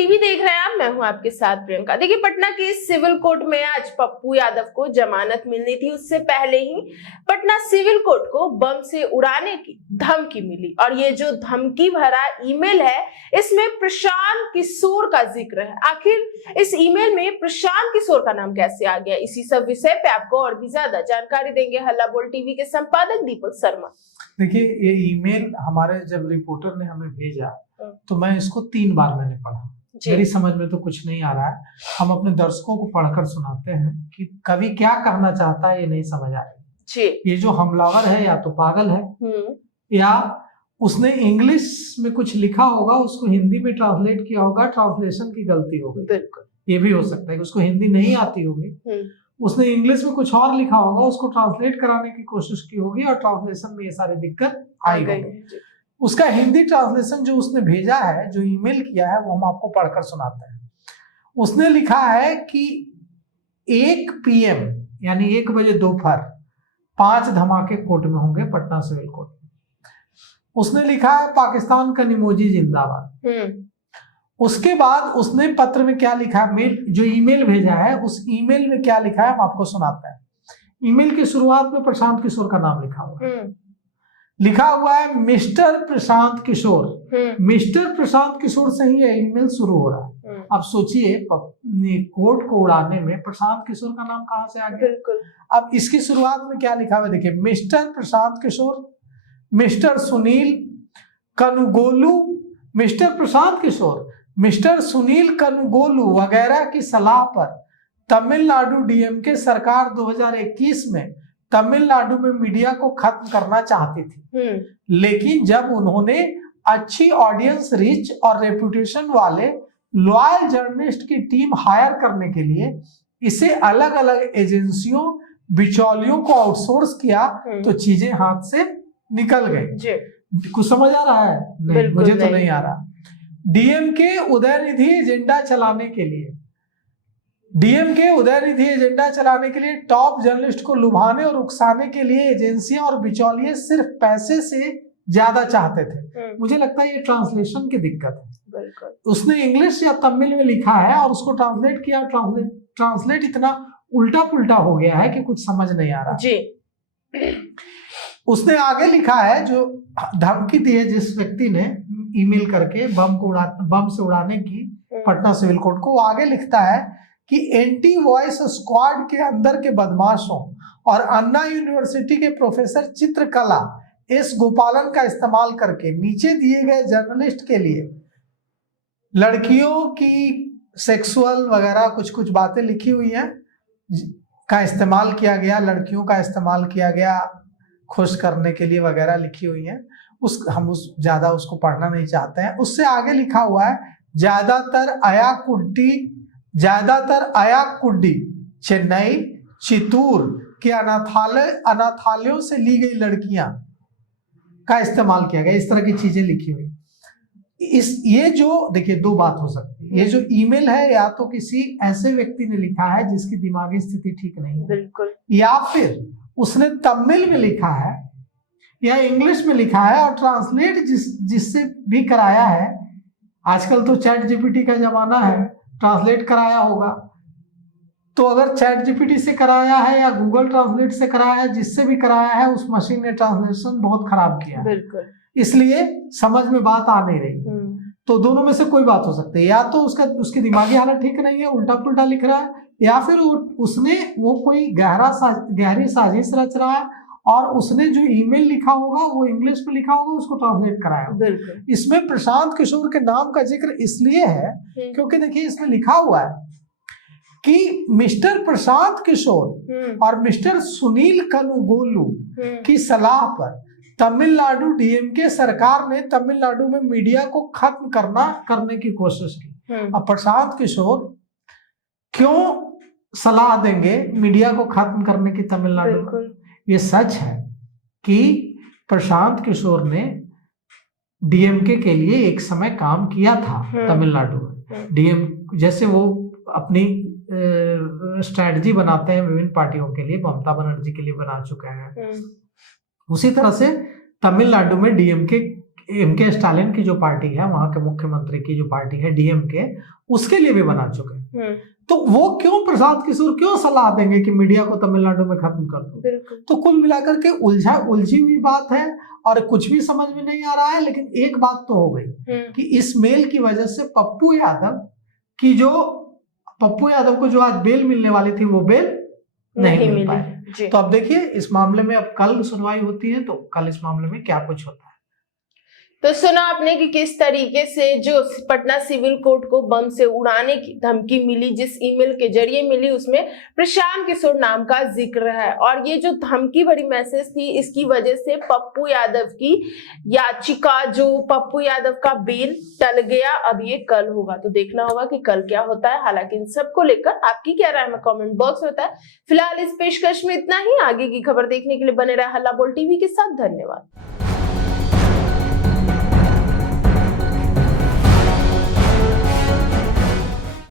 TV देख रहे हैं आप, मैं हूं आपके साथ प्रियंका। देखिए, पटना के सिविल कोर्ट में आज पप्पू यादव को जमानत मिलनी थी। उससे पहले ही पटना सिविल कोर्ट को बम से उड़ाने की धमकी मिली, और ये जो धमकी भरा ईमेल है, इसमें प्रशांत किशोर का जिक्र है। आखिर इस ईमेल में प्रशांत किशोर का नाम कैसे आ गया, इसी सब विषय पे आपको और भी ज्यादा जानकारी देंगे हल्ला बोल टीवी के संपादक दीपक शर्मा। देखिए, ये ईमेल हमारे जब रिपोर्टर ने हमें भेजा तो मैं इसको 3 बार मैंने पढ़ा। मेरी समझ में तो कुछ नहीं आ रहा है। हम अपने दर्शकों को पढ़कर सुनाते हैं कि कवि क्या कहना चाहता है, ये नहीं समझ आ रही। ये जो हमलावर है या तो पागल है, या उसने इंग्लिश में कुछ लिखा होगा, उसको हिंदी में ट्रांसलेट किया होगा, ट्रांसलेशन की गलती हो गई। ये भी हो सकता है कि उसको हिंदी नहीं आती होगी, उसने इंग्लिश में कुछ और लिखा होगा, उसको ट्रांसलेट कराने की कोशिश की होगी और ट्रांसलेशन में ये सारी दिक्कत आई गई। उसका हिंदी ट्रांसलेशन जो उसने भेजा है, जो ईमेल किया है, वो हम आपको पढ़कर सुनाते हैं। उसने लिखा है कि 1 PM यानी 1 बजे दोपहर 5 धमाके कोर्ट में होंगे, पटना सिविल कोर्ट में। उसने लिखा है पाकिस्तान का निमोजी जिंदाबाद। उसके बाद उसने पत्र में क्या लिखा है, जो ईमेल भेजा है, उस ईमेल में क्या लिखा है हम आपको सुनाते हैं। ईमेल की शुरुआत में प्रशांत किशोर का नाम लिखा हुआ है। लिखा हुआ है मिस्टर प्रशांत किशोर। मिस्टर प्रशांत किशोर से ही ईमेल शुरू हो रहा है। अब सोचिए, कोर्ट को उड़ाने में प्रशांत किशोर का नाम कहां से आ गया। अब इसकी शुरुआत में क्या लिखा हुआ है, देखिए, mister Prashant Kishor, mister Sunil Kanugolu, mister Prashant Kishor, mister Sunil Kanugolu वगैरह की सलाह पर तमिलनाडु DMK सरकार 2021 में तमिलनाडु में मीडिया को खत्म करना चाहती थी, लेकिन जब उन्होंने अच्छी ऑडियंस रीच और रेपुटेशन वाले लॉयल जर्नलिस्ट की टीम हायर करने के लिए इसे अलग अलग एजेंसियों, बिचौलियों को आउटसोर्स किया, तो चीजें हाथ से निकल गई। कुछ समझ आ रहा है? नहीं, मुझे तो नहीं आ रहा। DMK उदयनिधि एजेंडा चलाने के लिए टॉप जर्नलिस्ट को लुभाने और उकसाने के लिए एजेंसियां और बिचौलिए सिर्फ पैसे से ज्यादा चाहते थे। मुझे लगता है ये ट्रांसलेशन की दिक्कत है। उसने इंग्लिश या तमिल में लिखा है और उसको ट्रांसलेट किया, ट्रांसलेट इतना उल्टा पुल्टा हो गया है कि कुछ समझ नहीं आ रहा जी। उसने आगे लिखा है, जो धमकी दी है जिस व्यक्ति ने ईमेल करके बम से उड़ाने की पटना सिविल कोर्ट को, वो आगे लिखता है कि एंटी वॉइस स्क्वाड के अंदर के बदमाशों और अन्ना यूनिवर्सिटी के प्रोफेसर चित्रकला एस गोपालन का इस्तेमाल करके नीचे दिए गए जर्नलिस्ट के लिए लड़कियों की सेक्सुअल वगैरह कुछ बातें लिखी हुई हैं का इस्तेमाल किया गया, लड़कियों का इस्तेमाल किया गया खुश करने के लिए वगैरह लिखी हुई हैं। हम ज्यादा उसको पढ़ना नहीं चाहते हैं। उससे आगे लिखा हुआ है ज्यादातर अयाकुड्डी चेन्नई चित्तूर के अनाथालयों से ली गई लड़कियां का इस्तेमाल किया गया। इस तरह की चीजें लिखी हुई। ये जो देखिए, 2 बात हो सकती है। ये जो ईमेल है, या तो किसी ऐसे व्यक्ति ने लिखा है जिसकी दिमागी स्थिति ठीक नहीं है, बिल्कुल, या फिर उसने तमिल में लिखा है या इंग्लिश में लिखा है और ट्रांसलेट जिससे भी कराया है। आजकल तो चैट GPT का जमाना है, ट्रांसलेट कराया होगा। तो अगर चैट GPT से कराया है या गूगल ट्रांसलेट से कराया है, जिससे भी कराया है, उस मशीन ने ट्रांसलेशन बहुत खराब किया है, इसलिए समझ में बात आ नहीं रही। तो दोनों में से कोई बात हो सकती है। या तो उसकी दिमागी हालत ठीक नहीं है, उल्टा पुल्टा लिख रहा है, या फिर वो कोई गहरी साजिश रच रहा है और उसने जो ईमेल लिखा होगा वो इंग्लिश में लिखा होगा, उसको ट्रांसलेट कराया। इसमें प्रशांत किशोर के नाम का जिक्र इसलिए है क्योंकि देखिए, इसमें लिखा हुआ है कि मिस्टर प्रशांत किशोर और मिस्टर सुनील कनुगोलू की सलाह पर तमिलनाडु DMK सरकार ने तमिलनाडु में मीडिया को खत्म करने की कोशिश की। अब प्रशांत किशोर क्यों सलाह देंगे मीडिया को खत्म करने की तमिलनाडु में? ये सच है कि प्रशांत किशोर ने DMK के लिए एक समय काम किया था तमिलनाडु में। जैसे वो अपनी स्ट्रैटेजी बनाते हैं विभिन्न पार्टियों के लिए, ममता बनर्जी के लिए बना चुके हैं, उसी तरह से तमिलनाडु में DMK एमके स्टालिन की जो पार्टी है, वहां के मुख्यमंत्री की जो पार्टी है डीएमके, उसके लिए भी बना चुके हैं। तो वो क्यों प्रशांत किशोर क्यों सलाह देंगे कि मीडिया को तमिलनाडु में खत्म कर दो? तो कुल मिलाकर के उलझी हुई बात है और कुछ भी समझ में नहीं आ रहा है। लेकिन एक बात तो हो गई कि इस मेल की वजह से पप्पू यादव को जो आज बेल मिलने वाली थी वो बेल नहीं मिल पाई। तो अब देखिए इस मामले में अब कल सुनवाई होती है, तो कल इस मामले में क्या कुछ होता है। तो सुना आपने कि किस तरीके से जो पटना सिविल कोर्ट को बम से उड़ाने की धमकी मिली, जिस ईमेल के जरिए मिली उसमें प्रशांत किशोर नाम का जिक्र है। और ये जो धमकी भरी मैसेज थी, इसकी वजह से पप्पू यादव की याचिका, जो पप्पू यादव का बेल टल गया। अब ये कल होगा, तो देखना होगा कि कल क्या होता है। हालांकि इन सबको लेकर आपकी क्या राय है कमेंट बॉक्स में बताएं। फिलहाल इस पेशकश में इतना ही। आगे की खबर देखने के लिए बने रहे हल्ला बोल टीवी के साथ। धन्यवाद।